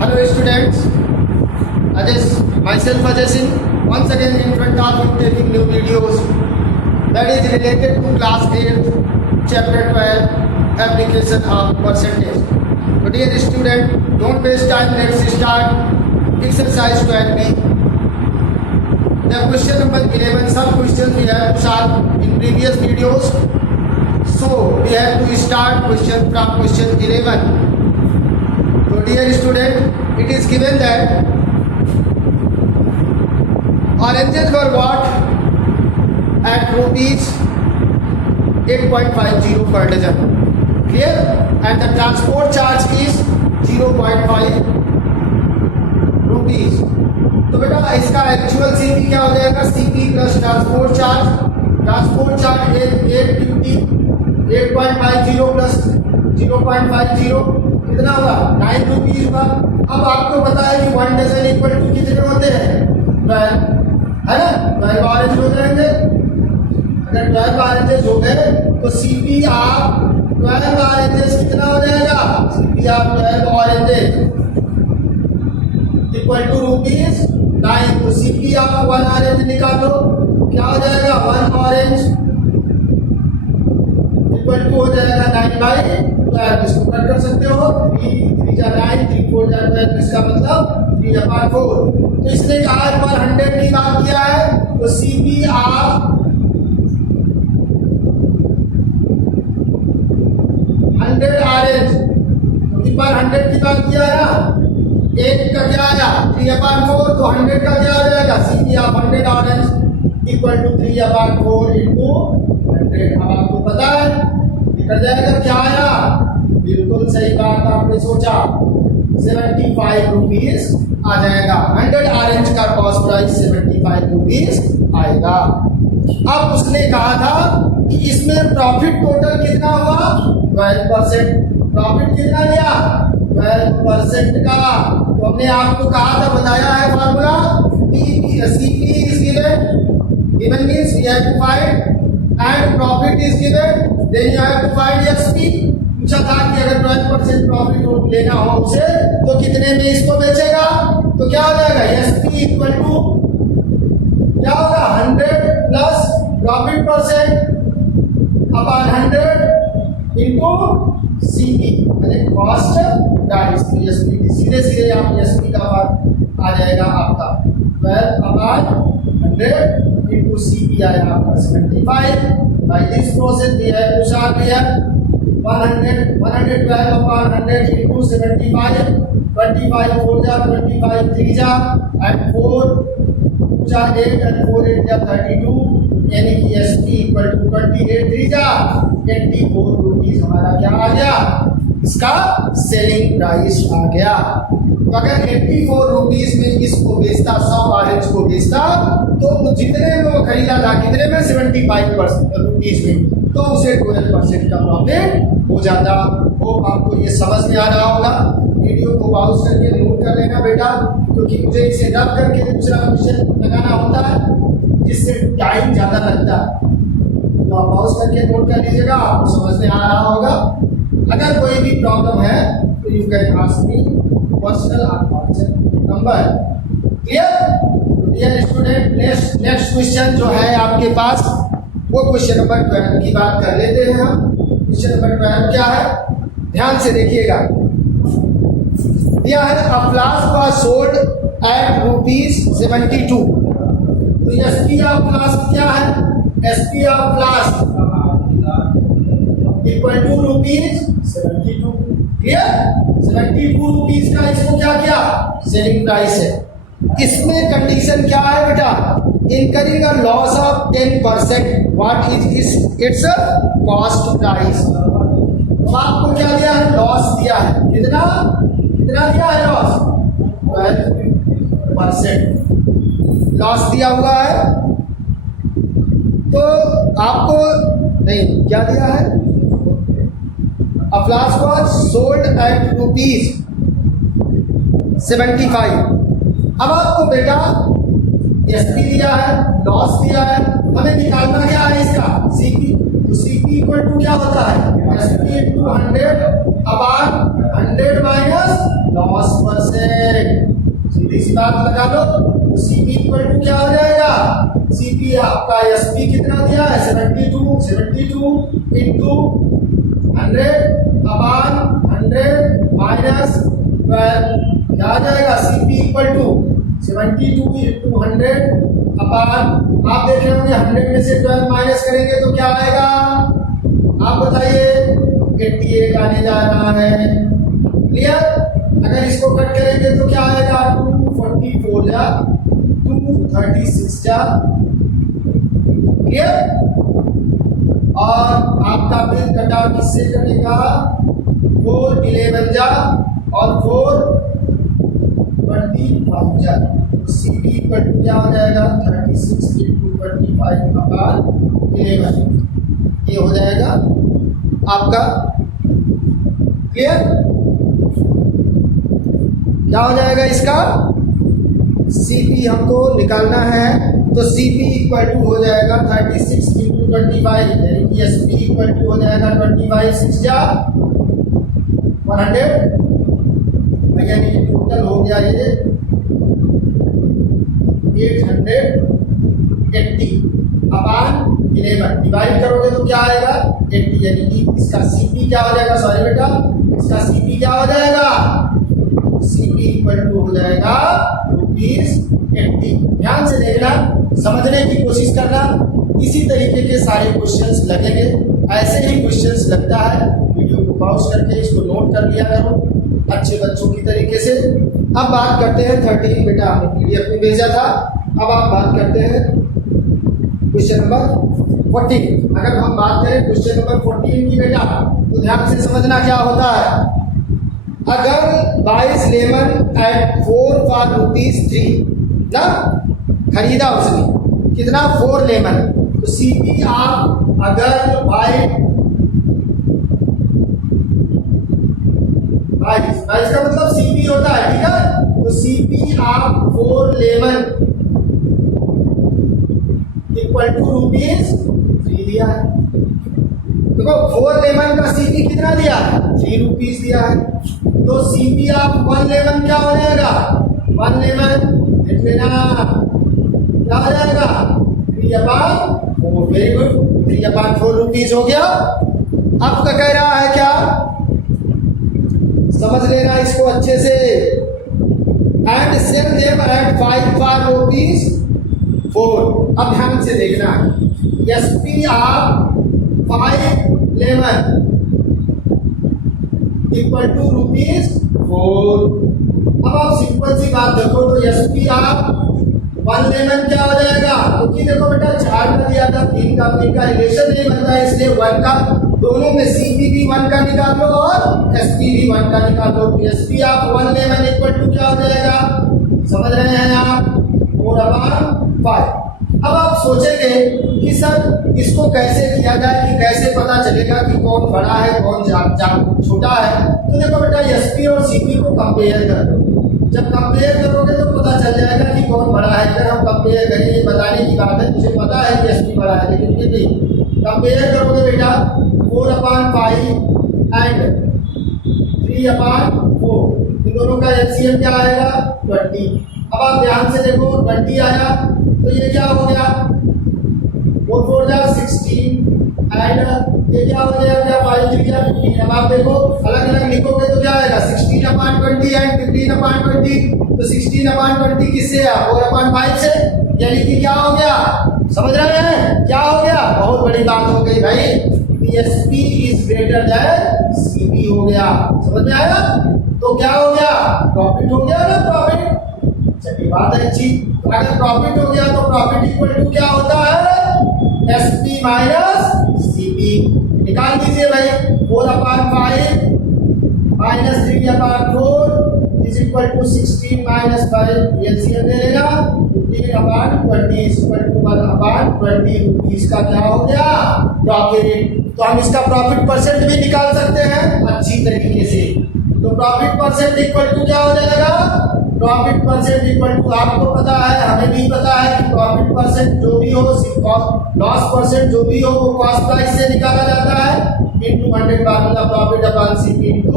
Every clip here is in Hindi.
Hello students, myself Ajay Singh, once again in front of you taking new videos that is related to class 8 chapter 12 application of percentage. So dear student, don't waste time, let's start exercise 12b. The question number 11, some questions we have solved in previous videos. So we have to start question from question 11. So dear student, it is given that oranges were bought at rupees 8.50 per dozen. Clear? And the transport charge is 0.5 rupees. तो बेटा इसका एक्चुअल सीपी क्या हो जाएगा? CP plus transport charge 850 plus 0.50 कितना होगा? 9 रुपीज का। अब आपको पता है कि 1 डजन इक्वल टू कितने होते हैं? 12, है ना? 12 ऑरेंज हो जाएंगे। अगर 12 ऑरेंजेस हो गए तो सीपी आप 12 ऑरेंजेस कितना हो जाएगा? सीपी आप 12 ऑरेंजेस इक्वल टू रुपीज 9। तो सीपी आप 1 ऑरेंज निकालो, क्या हो जाएगा? 1 ऑरेंज इक्वल टू हो जाएगा 9/12। इसको कट कर सकते हो, 3 जा 9, 3 4 जा 12, इसका मतलब 3/4। तो इसने कहा पर 100 की बात किया है, तो सीपी आप 100 ऑरेंज, क्योंकि पर 100 की बात किया है ना, एक का क्या आया? 3/4, तो 100 का क्या हो जाएगा? सीपी आप 100 ऑरेंज इक्वल टू 3/4 इंटू 100। अब आपको पता है निकल जाएगा क्या आया? बिल्कुल सही बात आपने सोचा, 75 रुपीज आ जाएगा। 100 ऑरेंज का कॉस्ट प्राइस 75 रुपीज आएगा। अब उसने कहा था कि इसमें प्रॉफिट टोटल कितना हुआ? 12%। प्रॉफिट कितना लिया? 12% का। तो हमने आपको कहा था, बताया है formula, CP is given means we have to find and profit is given, then you have to find SP। पूछा था कि अगर 12% प्रॉफिट लेना हो उसे तो कितने में इसको बेचेगा? तो क्या हो जाएगा? SP इक्वल टू क्या होगा? 100 plus profit percent upon 100 into CP यानी कॉस्ट प्राइस। सीधे सीधे आप SP का आ जाएगा आपका 12/100 इंटू CP आया आपका 75। By this process we have to solve here 112/100 into 75। 25 4 जा 25 3 जा एंड 4 2 जा 8 एंड 4 8 जा 32, यानी कि SP इक्वल टू 28 3 जा 84 रुपीज हमारा क्या आ गया? इसका सेलिंग प्राइस आ गया। तो अगर 84 रुपीज में इसको बेचता, 100 ऑरेंज को बेचता, तो जितने में वो खरीदा था कितने में? 75 रुपीज में, तो उसे 12% का प्रॉफिट हो जाता। वो आपको ये समझ में आ रहा होगा। वीडियो को पॉज करके नोट कर लेना बेटा, क्योंकि मुझे इसे रब करके दूसरा क्वेश्चन लगाना होता है जिससे टाइम ज्यादा लगता है। तो आप पॉज करके नोट कर लीजिएगा, आपको समझ में आ रहा होगा। अगर कोई भी प्रॉब्लम है तो you can ask me personal और WhatsApp number. Clear? Dear student, next question जो है आपके पास वो क्वेश्चन नंबर 12 की बात कर लेते हैं हम। क्वेश्चन नंबर 12 क्या है? ध्यान से देखिएगा। दिया है a flask was sold at rupees 72। तो SP ऑफ फ्लास्क क्या है? SP of flask equal to rupees 72। Clear? 72 rupees का इसको क्या किया? सेलिंग प्राइस है। इसमें कंडीशन क्या है बेटा? Incurring a loss of 10%, what is it's cost price. तो आपको क्या दिया है? लॉस दिया है। कितना दिया है लॉस? 12% लॉस दिया हुआ है। तो आपको नहीं क्या दिया है? A flask was sold at rupees 75। अब आपको बेटा SP दिया है, लॉस दिया है, हमें निकालना क्या है इसका? CP। तो CP इक्वल टू क्या होता है? SP into 100 upon 100 minus loss percent. सीधी सी बात लगा लो, तो सीपी इक्वल टू क्या हो जाएगा, सीपी आपका एसपी कितना दिया है 72 इंटू 100 अपान 100 माइनस 12 क्या आ जाएगा, सीपी इक्वल टू 72 इंटू 100 अपान, आप देख रहे होंगे 100 में से 12 माइनस करेंगे तो क्या आएगा, आप बताइए 88 आने जा रहा है। क्लियर? अगर इसको कट करेंगे तो क्या आएगा, 244 जा 236 जा। क्लियर? और आपका बिल कटा किससे कटेगा, 411 जा और 425 जा। सीपी इक्वल टू क्या हो जाएगा, 36 इंटू 25 अपान 11, ये हो जाएगा आपका। क्लियर? क्या हो जाएगा इसका, सीपी हमको निकालना है, तो सीपी इक्वल टू हो जाएगा 36 इंटू 25, यानी कि एसपी इक्वल टू हो जाएगा 25 6 जा 100, यानी कि टोटल हो गया ये 880 अपान 11, डिवाइड करोगे तो क्या आएगा 80, यानी कि इसका सीपी क्या हो जाएगा, सॉरी बेटा, इसका सीपी क्या हो जाएगा, सीपी इक्वल टू हो जाएगा ₹80। ध्यान से देखना, समझने की कोशिश करना, इसी तरीके के सारे क्वेश्चंस लगेंगे, ऐसे ही क्वेश्चंस लगता है। वीडियो को पॉज करके इसको नोट कर लिया करो अच्छे बच्चों की तरीके से। अब बात करते हैं 13, बेटा आपने पीडीएफ में भेजा था। अब आप बात करते हैं क्वेश्चन नंबर 14। अगर हम बात करें क्वेश्चन नंबर 14 की बेटा, तो ध्यान से समझना क्या होता है। अगर 22 लेमन एट 4 फॉर ₹3 ना खरीदा उसने, कितना 4 लेमन, तो सीपी आप अगर 22 का मतलब सीपी होता है, ठीक है, तो सीपी आप 4 लेमन इक्वल टू ₹3 दिया है। देखो 4 लेमन का सीपी कितना दिया है, ₹3 दिया है, तो सीपी आप 1 लेमन क्या हो जाएगा, 1 लेमन लिख लेना, क्या हो जाएगा 3/4, वेरी गुड, 3/4 रुपीज हो गया। अब क्या कह रहा है, क्या समझ लेना इसको अच्छे से, and sell them at 5 for ₹4। अब ध्यान से देखना, एसपी आप 5 लेमन इक्वल टू ₹4। अब आप सिंपल सी बात देखो, तो एसपी आप 1 लेमन क्या हो जाएगा, क्योंकि देखो बेटा 4 का दिया था, 3 का रिलेशन नहीं बनता है, इसलिए 1 का, दोनों में सीपी भी 1 का निकाल लो और एसपी भी 1 का निकाल लो। एसपी आप 1 लेमन इक्वल टू क्या हो जाएगा, समझ रहे हैं आप, 4/5। अब आप सोचेंगे कि सर इसको कैसे किया जाए, कि कैसे पता चलेगा कि कौन बड़ा है कौन छोटा है। तो देखो बेटा एसपी और सीपी को कंपेयर कर दो, जब कंपेयर करोगे तो पता चल जाएगा कि कौन बड़ा है। अगर हम कंपेयर करें, ये बताने की बात है, मुझे पता है कि एसपी बड़ा है, लेकिन फिर भी कंपेयर करोगे बेटा 4/5 एंड 3/4, इन दोनों का एलसीएम क्या आएगा 20। अब आप ध्यान से देखो 20 आया, तो ये क्या हो गया 4 4 जा 16 एंड ये क्या हो गया 5 3 जा 15। अब आप देखो अलग अलग लिखोगे तो क्या आएगा 16/20 एंड 15/20। तो 16/20 किससे है 4/5 से, यानी कि क्या हो गया, समझ रहे हैं क्या हो गया, बहुत बड़ी बात हो गई भाई, SP is greater than CP हो गया। समझ में आया, तो क्या हो गया प्रॉफिट हो गया ना, प्रॉफिट। चलिए बात है अच्छी, तो अगर प्रॉफिट हो गया तो प्रॉफिट इक्वल टू क्या होता है एसपी माइनस सीपी। निकाल दीजिए भाई 4/5 minus 3/4 is equal to 16 minus 5, LCM ले लेना 15/20 इज इक्वल टू 1/20 रुपीज का क्या हो गया प्रॉफिट। तो हम इसका प्रॉफिट परसेंट भी निकाल सकते हैं अच्छी तरीके से। तो प्रॉफिट परसेंट इक्वल टू क्या हो जाएगा, प्रॉफिट परसेंट इक्वल टू, आपको पता है हमें भी पता है कि प्रॉफिट परसेंट जो भी हो, लॉस परसेंट जो भी हो वो कॉस्ट प्राइस से निकाला जाता है। Into 100 formula profit upon CP into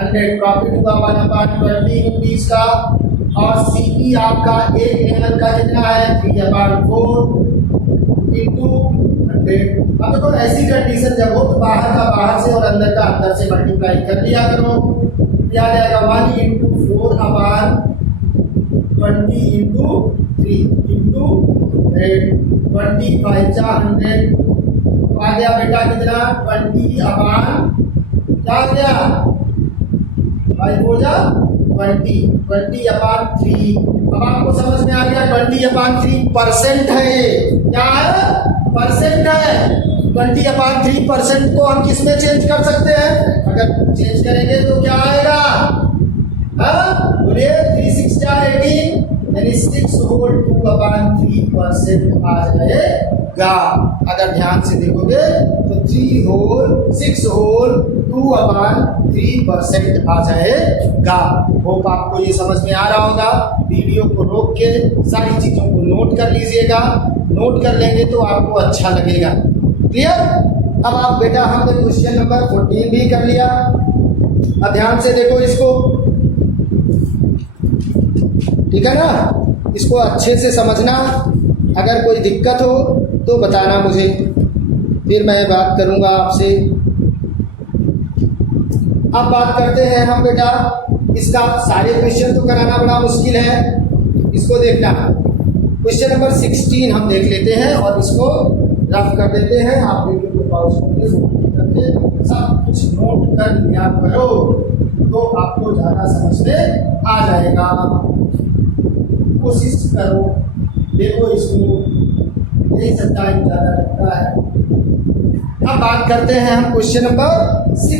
100। Profit हुआ 1/20 रुपीज का और सीपी आपका एक लेवल का कितना है 3/4 इंटू 100। अब देखो ऐसी कंडीशन जब हो तो बाहर का बाहर से और अंदर का अंदर से मल्टीप्लाई कर लिया करो। क्या आ जाएगा 1 इंटू 4/20 इंटू 3 इंटू 25 100 आ गया बेटा कितना 20/, क्या आ गया 20/3। अब आपको समझ में आ गया 20/3% है ये, क्या है परसेंट है। 20/3% को हम किस में चेंज कर सकते हैं, अगर चेंज करेंगे तो क्या आएगा, बोलिए 3 6 18 यानी 6 होल 2/3% आ जाएगा। अगर ध्यान से देखोगे तो 6 होल 2/3% आ जाएगा। होप आपको ये समझ में आ रहा होगा। वीडियो को रोक के सारी चीजों को नोट कर लीजिएगा, नोट कर लेंगे तो आपको अच्छा लगेगा। क्लियर। अब आप बेटा हमने क्वेश्चन नंबर 14 भी कर लिया। अब ध्यान से देखो इसको, ठीक है ना, इसको अच्छे से समझना। अगर कोई दिक्कत हो तो बताना मुझे, फिर मैं बात करूंगा आपसे। अब बात करते हैं हम बेटा, इसका सारे क्वेश्चन तो कराना बड़ा मुश्किल है, इसको देखना। क्वेश्चन नंबर 16 हम देख लेते हैं और इसको रफ कर देते हैं। आप वीडियो को पॉज करके सब कुछ नोट कर लिया करो तो आपको ज़्यादा समझ में आ जाएगा। कोशिश करो, देखो इसको, यही सब टाइम ज़्यादा लगता है। अब बात करते हैं हम क्वेश्चन नंबर 6।